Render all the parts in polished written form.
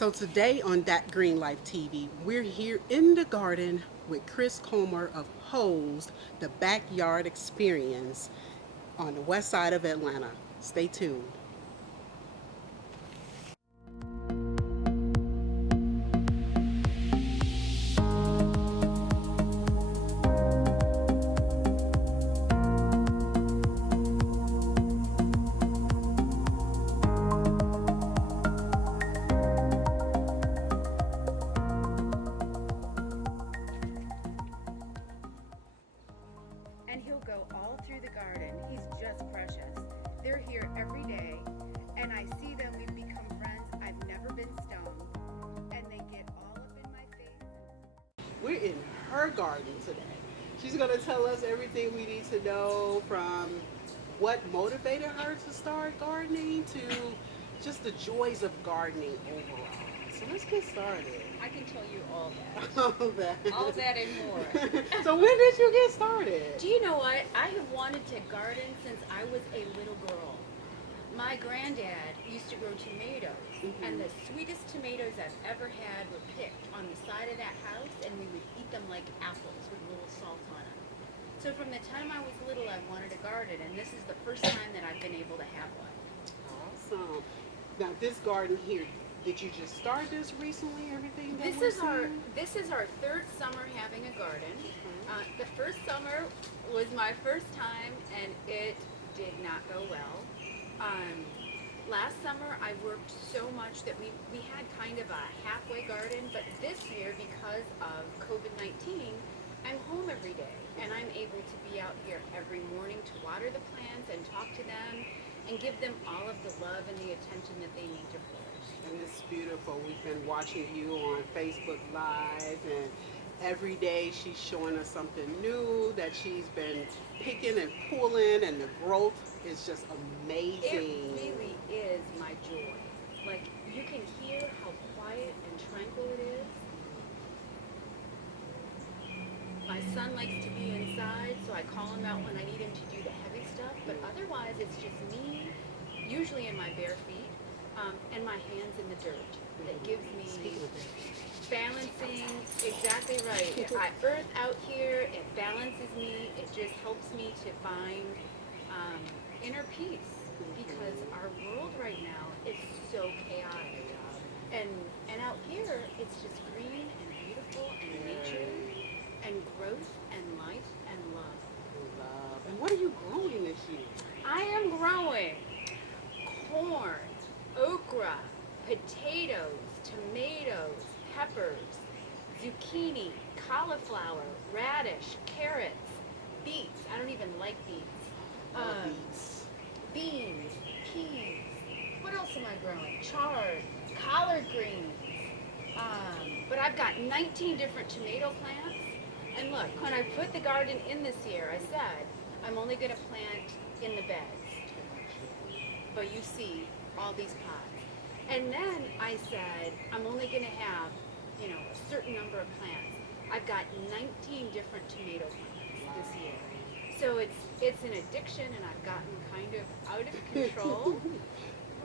So today on Dat Green Lyfe TV, we're here in the garden with Cris Comer of Hosed, the Backyard Experience on the west side of Atlanta. Stay tuned. And he'll go all through the garden. He's just precious. They're here every day, and I see them. We've become friends. I've never been stoned, and they get all up in my face. We're in her garden today. She's going to tell us everything we need to know, from what motivated her to start gardening to just the joys of gardening overall. So let's get started. I can tell you all that. All that. All that and more. So when did you get started? Do you know what? I have wanted to garden since I was a little girl. My granddad used to grow tomatoes, and the sweetest tomatoes I've ever had were picked on the side of that house, and we would eat them like apples with a little salt on them. So from the time I was little, I wanted a garden, and this is the first time that I've been able to have one. Awesome. Now this garden here, did you just start this recently? Everything that This we're is our seeing? third summer having a garden. The first summer was my first time, and it did not go well. Last summer I worked so much that we had kind of a halfway garden, but this year, because of COVID-19, I'm home every day, and I'm able to be out here every morning to water the plants and talk to them and give them all of the love and the attention that they need to flourish. And it's beautiful. We've been watching you on Facebook Live, and every day she's showing us something new that she's been picking and pulling, and the growth is just amazing. It really is my joy. Like, you can hear how quiet and tranquil it is. My son likes to be inside, so I call him out when I need him to do the heavy stuff, but otherwise it's just me, usually in my bare feet, and my hands in the dirt. That gives me Speaking of that, balancing. Exactly right. I earth out here, it balances me, it just helps me to find inner peace, because our world right now is so chaotic. And out here, it's just green and beautiful and nature and growth and life and love. love. And what are you growing this year? I am growing corn, okra, potatoes, tomatoes, peppers, zucchini, cauliflower, radish, carrots, beets. I don't even like beets. Beets. Beans, peas. What else am I growing? Chard, collard greens. But I've got 19 different tomato plants. And look, when I put the garden in this year, I said I'm only going to plant in the beds. But you see all these pots. And then I said I'm only going to have, a certain number of plants. I've got 19 different tomato plants this year. So it's an addiction, and I've gotten kind of out of control.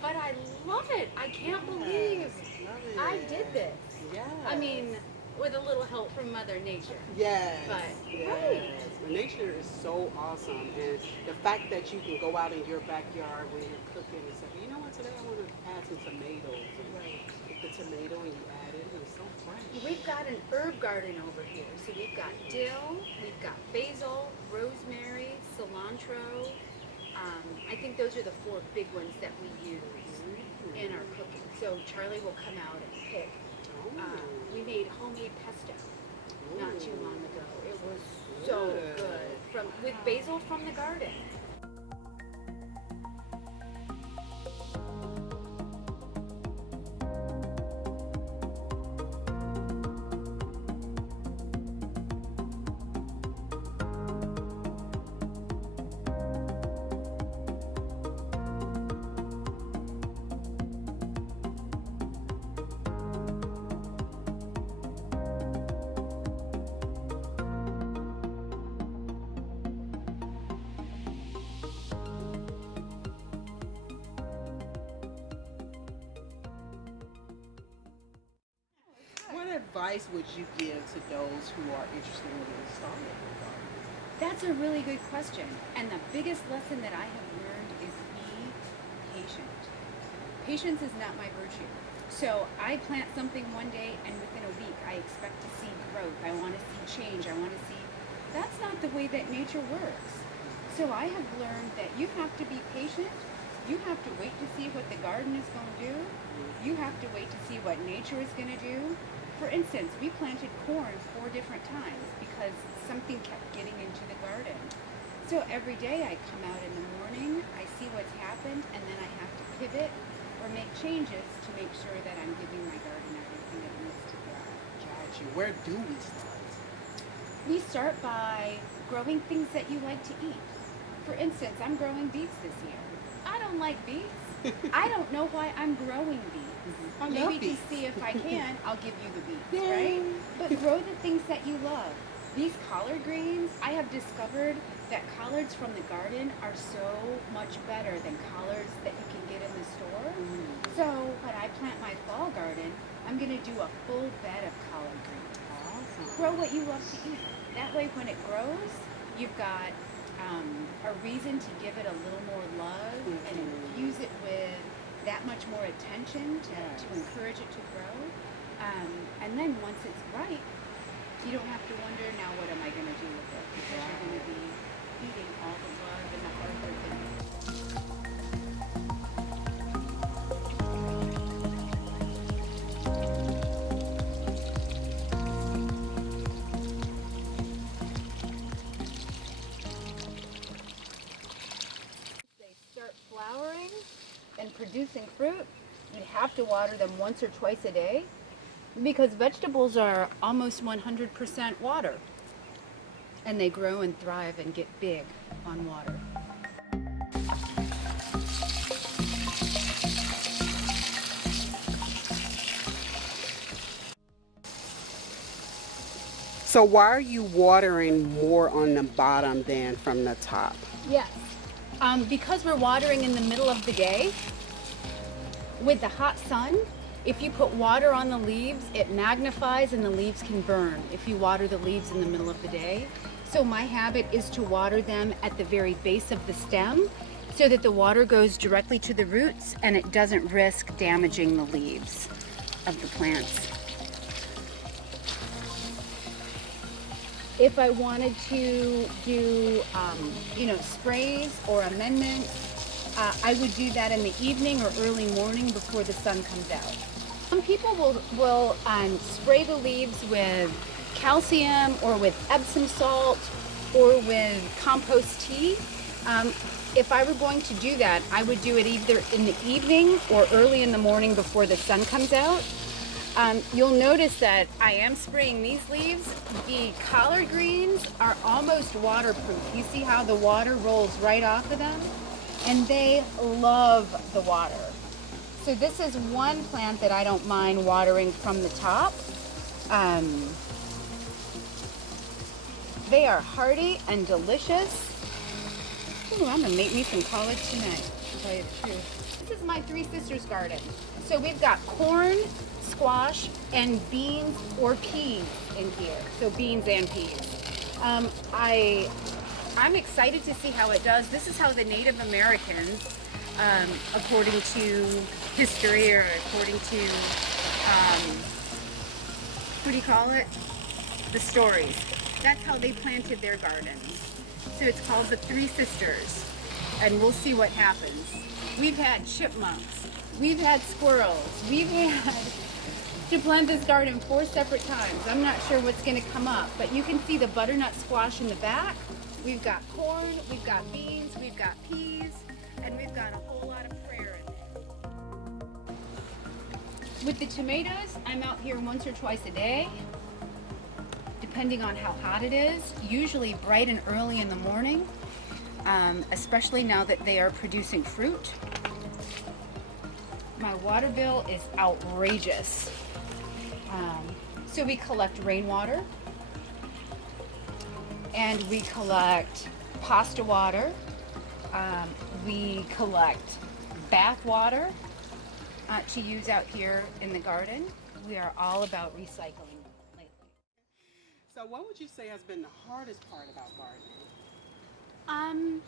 But I love it. I can't believe Love it. I did this. Yes. I mean, with a little help from Mother Nature. Yes. But, yes. right. Well, nature is so awesome, and the fact that you can go out in your backyard when you're cooking and say, you know what, today I want to add some tomatoes, and Right. pick the tomato and you add it, and it's so fresh. We've got an herb garden over here. So we've got dill, we've got basil, rosemary, cilantro. I think those are the 4 big ones that we use in our cooking. So Charlie will come out and pick. We made homemade pesto not too long ago. It was so good, with basil from the garden. advice would you give to those who are interested in getting started with gardening? That's a really good question. And the biggest lesson that I have learned is be patient. Patience is not my virtue. So I plant something one day and within a week I expect to see growth. I want to see change. I want to see. That's not the way that nature works. So I have learned that you have to be patient. You have to wait to see what the garden is going to do. You have to wait to see what nature is going to do. For instance, we planted corn 4 different times because something kept getting into the garden. So every day I come out in the morning, I see what's happened, and then I have to pivot or make changes to make sure that I'm giving my garden everything it needs to grow. Got you. Where do we start? We start by growing things that you like to eat. For instance, I'm growing beets this year. I don't like beets. I don't know why I'm growing beets. I love Maybe to beets. see if I can, I'll give you the beets, Yay. right? But grow the things that you love. These collard greens, I have discovered that collards from the garden are so much better than collards that you can get in the store. So when I plant my fall garden, I'm going to do a full bed of collard greens. Awesome. Grow what you love to eat. That way when it grows, you've got a reason to give it a little more love and infuse it with that much more attention to encourage it to grow. And then once it's ripe, you don't have to wonder, now what am I going to do with it? Because you're going to be eating all the love and the hard work in it. They start flowering and producing fruit, you have to water them once or twice a day because vegetables are almost 100% water and they grow and thrive and get big on water. So why are you watering more on the bottom than from the top? Yes, because we're watering in the middle of the day with the hot sun. If you put water on the leaves, it magnifies and the leaves can burn if you water the leaves in the middle of the day. So my habit is to water them at the very base of the stem so that the water goes directly to the roots and it doesn't risk damaging the leaves of the plants. If I wanted to do, sprays or amendments, I would do that in the evening or early morning before the sun comes out. Some people will spray the leaves with calcium or with Epsom salt or with compost tea. If I were going to do that, I would do it either in the evening or early in the morning before the sun comes out. You'll notice that I am spraying these leaves. The collard greens are almost waterproof. You see how the water rolls right off of them? And they love the water. So this is one plant that I don't mind watering from the top. They are hearty and delicious. Ooh, I'm gonna make me some collard tonight, to tell you the truth. This is my Three Sisters garden. So we've got corn, squash, and beans or peas in here. So beans and peas. I'm excited to see how it does. This is how the Native Americans, according to history or according to, what do you call it? The stories. That's how they planted their gardens. So it's called the Three Sisters, and we'll see what happens. We've had chipmunks, we've had squirrels, we've had to plant this garden 4 separate times. I'm not sure what's gonna come up, but you can see the butternut squash in the back. We've got corn, we've got beans, we've got peas, and we've got a whole lot of prayer in there. With the tomatoes, I'm out here once or twice a day, depending on how hot it is, usually bright and early in the morning, especially now that they are producing fruit. My water bill is outrageous. So we collect rainwater, and we collect pasta water, we collect bath water to use out here in the garden. We are all about recycling. So what would you say has been the hardest part about gardening?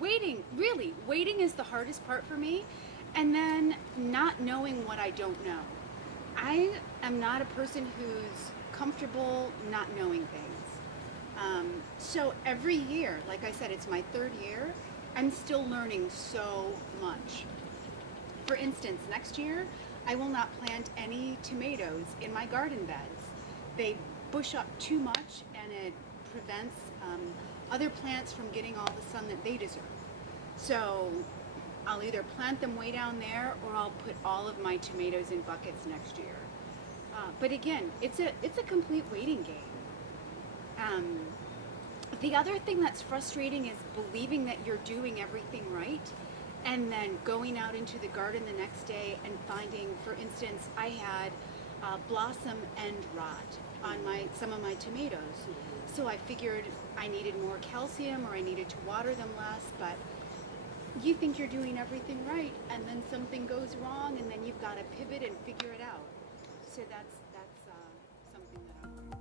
Waiting, really, waiting is the hardest part for me, and then not knowing what I don't know. I am not a person who's comfortable not knowing things. So every year, like I said, it's my third year, I'm still learning so much. For instance, next year, I will not plant any tomatoes in my garden beds. They bush up too much and it prevents other plants from getting all the sun that they deserve. So I'll either plant them way down there or I'll put all of my tomatoes in buckets next year. But again, it's a complete waiting game. The other thing that's frustrating is believing that you're doing everything right and then going out into the garden the next day and finding, for instance, I had blossom end rot on some of my tomatoes. So I figured I needed more calcium or I needed to water them less, but you think you're doing everything right and then something goes wrong and then you've got to pivot and figure it out. So that's something that I'm learning.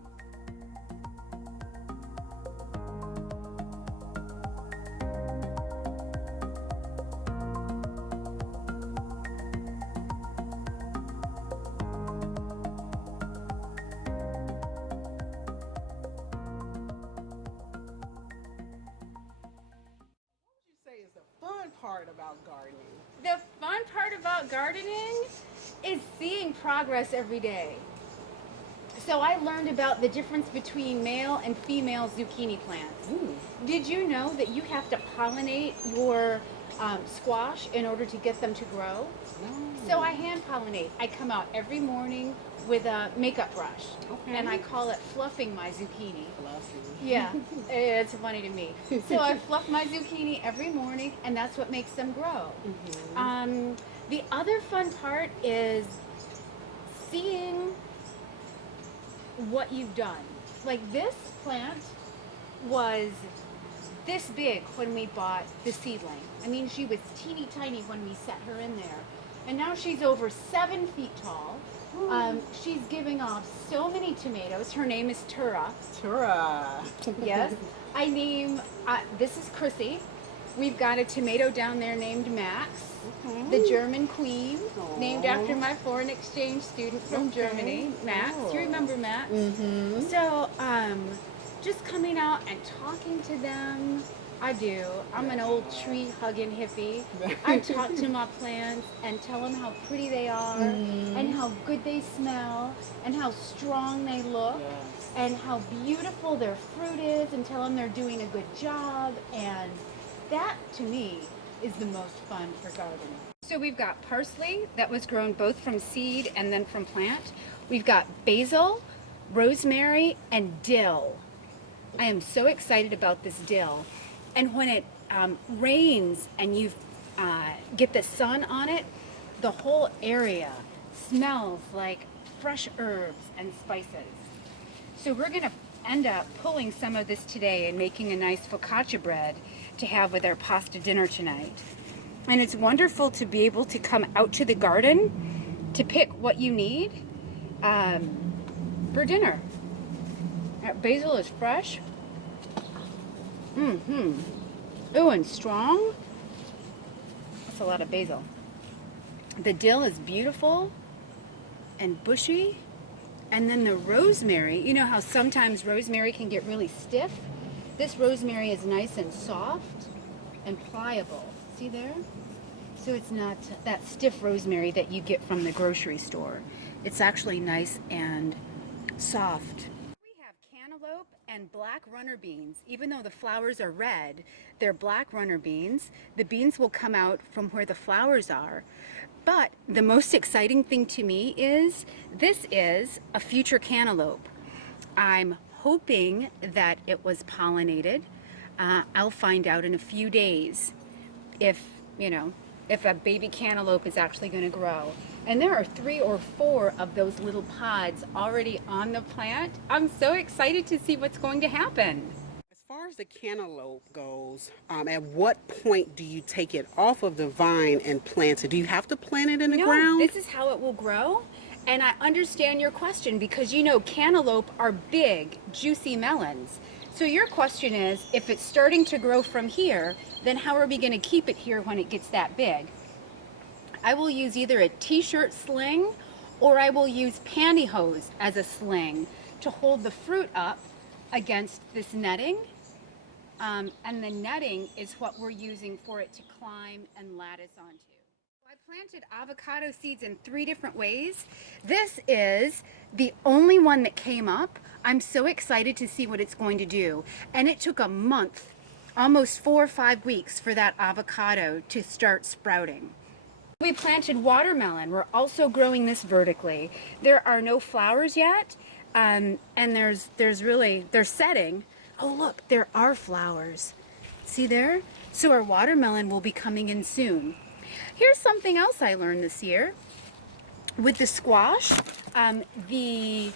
Say is the fun part about gardening? The fun part about gardening is seeing progress every day. So I learned about the difference between male and female zucchini plants. Ooh. Did you know that you have to pollinate your squash in order to get them to grow? No. So I hand pollinate. I come out every morning with a makeup brush, Okay. and I call it fluffing my zucchini. Fluffy. Yeah, it's funny to me. So I fluff my zucchini every morning, and that's what makes them grow. The other fun part is seeing what you've done. Like this plant was this big when we bought the seedling. I mean, she was teeny tiny when we set her in there. And now she's over 7 feet tall. She's giving off so many tomatoes. Her name is Tura. Tura. Yes. This is Chrissy. We've got a tomato down there named Max, the German queen, named after my foreign exchange student from Germany, Max. You remember Max? Mm-hmm. So, just coming out and talking to them. I do. I'm an old tree-hugging hippie. I talk to my plants and tell them how pretty they are and how good they smell and how strong they look and how beautiful their fruit is and tell them they're doing a good job. And that, to me, is the most fun for gardening. So we've got parsley that was grown both from seed and then from plant. We've got basil, rosemary, and dill. I am so excited about this dill. And when it rains and you get the sun on it, the whole area smells like fresh herbs and spices. So we're going to end up pulling some of this today and making a nice focaccia bread to have with our pasta dinner tonight. And it's wonderful to be able to come out to the garden to pick what you need for dinner. That basil is fresh. Oh, and strong. That's a lot of basil. The dill is beautiful and bushy. And then the rosemary, you know how sometimes rosemary can get really stiff? This rosemary is nice and soft and pliable. See there? So it's not that stiff rosemary that you get from the grocery store. It's actually nice and soft. Cantaloupe and black runner beans. Even though the flowers are red, they're black runner beans. The beans will come out from where the flowers are. But the most exciting thing to me is this is a future cantaloupe. I'm hoping that it was pollinated. I'll find out in a few days if a baby cantaloupe is actually going to grow. And there are 3 or 4 of those little pods already on the plant. I'm so excited to see what's going to happen. As far as the cantaloupe goes, at what point do you take it off of the vine and plant it? Do you have to plant it in the ground? This is how it will grow. And I understand your question because you know cantaloupe are big, juicy melons. So your question is, if it's starting to grow from here, then how are we going to keep it here when it gets that big? I will use either a t-shirt sling or I will use pantyhose as a sling to hold the fruit up against this netting. And the netting is what we're using for it to climb and lattice onto. I planted avocado seeds in 3 different ways. This is the only one that came up. I'm so excited to see what it's going to do. And it took a month, almost 4 or 5 weeks for that avocado to start sprouting. We planted watermelon. We're also growing this vertically. There are no flowers yet, and there's setting. Oh look, there are flowers. See there? So our watermelon will be coming in soon. Here's something else I learned this year. With the squash, the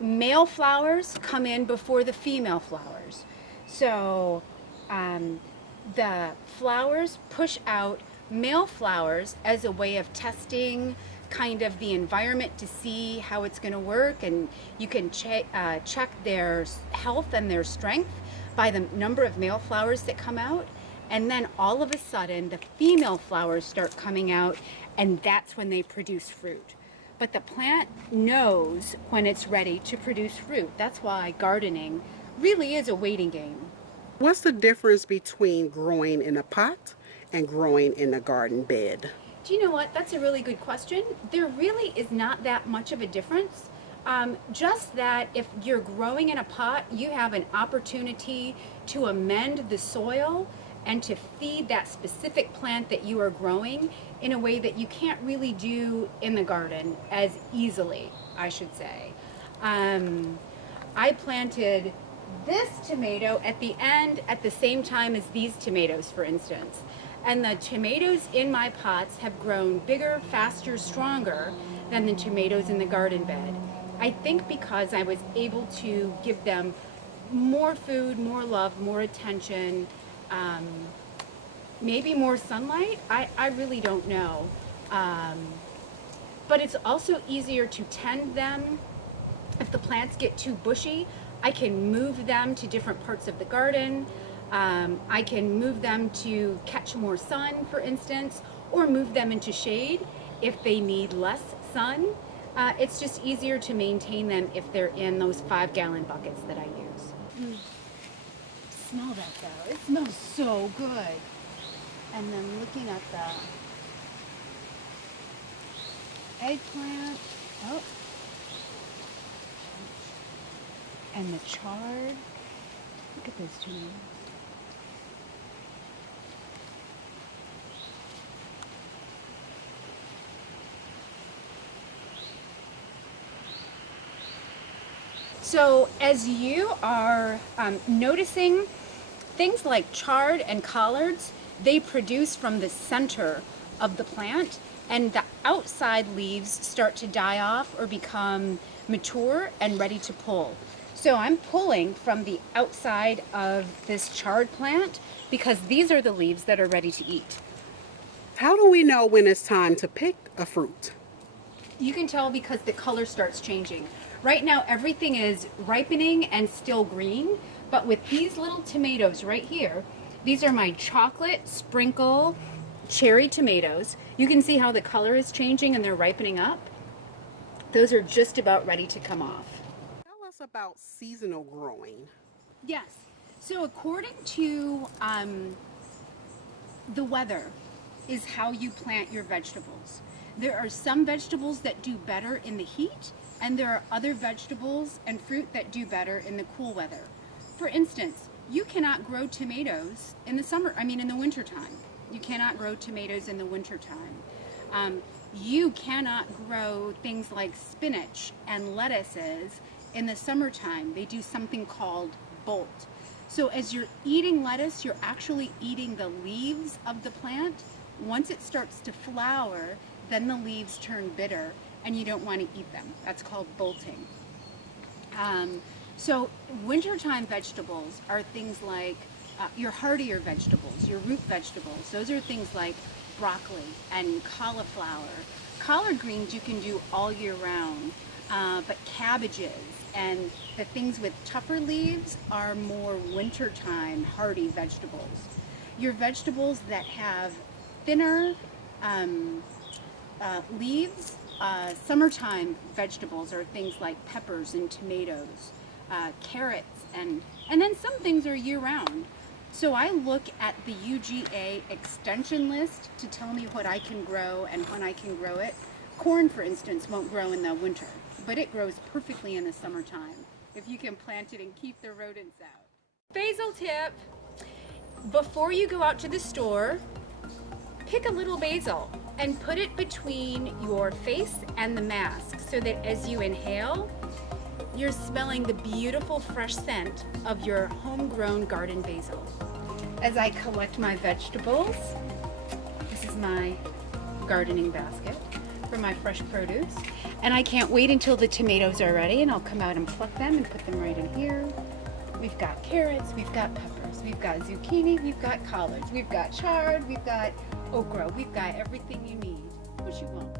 male flowers come in before the female flowers. So the flowers push out male flowers as a way of testing kind of the environment to see how it's going to work, and you can check their health and their strength by the number of male flowers that come out. And then all of a sudden the female flowers start coming out, and that's when they produce fruit. But the plant knows when it's ready to produce fruit. That's why gardening really is a waiting game. What's the difference between growing in a pot and growing in a garden bed? Do you know what? That's a really good question. There really is not that much of a difference. Just that if you're growing in a pot, you have an opportunity to amend the soil and to feed that specific plant that you are growing in a way that you can't really do in the garden as easily, I should say. I planted this tomato at the end at the same time as these tomatoes, for instance. And the tomatoes in my pots have grown bigger, faster, stronger than the tomatoes in the garden bed. I think because I was able to give them more food, more love, more attention, maybe more sunlight. I really don't know. But it's also easier to tend them. If the plants get too bushy, I can move them to different parts of the garden. I can move them to catch more sun, for instance, or move them into shade if they need less sun. It's just easier to maintain them if they're in those 5-gallon buckets that I use. Smell that though. It smells so good. And then looking at the eggplant. Oh. And the chard. Look at those tomatoes. So as you are noticing, things like chard and collards, they produce from the center of the plant, and the outside leaves start to die off or become mature and ready to pull. So I'm pulling from the outside of this chard plant because these are the leaves that are ready to eat. How do we know when it's time to pick a fruit? You can tell because the color starts changing. Right now everything is ripening and still green, but with these little tomatoes right here, these are my chocolate sprinkle cherry tomatoes. You can see how the color is changing and they're ripening up. Those are just about ready to come off. Tell us about seasonal growing. Yes. So according to the weather is how you plant your vegetables. There are some vegetables that do better in the heat, and there are other vegetables and fruit that do better in the cool weather. For instance, you cannot grow tomatoes in the winter time. You cannot grow tomatoes in the winter time. You cannot grow things like spinach and lettuces in the summertime. They do something called bolt. So as you're eating lettuce, you're actually eating the leaves of the plant. Once it starts to flower, then the leaves turn bitter and you don't want to eat them. That's called bolting. So wintertime vegetables are things like your hardier vegetables, your root vegetables. Those are things like broccoli and cauliflower. Collard greens you can do all year round, but cabbages and the things with tougher leaves are more wintertime hardy vegetables. Your vegetables that have thinner leaves, summertime vegetables are things like peppers and tomatoes, carrots, and then some things are year round. So I look at the UGA extension list to tell me what I can grow and when I can grow it. Corn, for instance, won't grow in the winter, but it grows perfectly in the summertime if you can plant it and keep the rodents out. Basil tip: before you go out to the store, pick a little basil and put it between your face and the mask so that as you inhale, you're smelling the beautiful fresh scent of your homegrown garden basil. As I collect my vegetables, this is my gardening basket for my fresh produce. And I can't wait until the tomatoes are ready, and I'll come out and pluck them and put them right in here. We've got carrots, we've got peppers, we've got zucchini, we've got collards, we've got chard, we've got okra, we've got everything you need. What you want?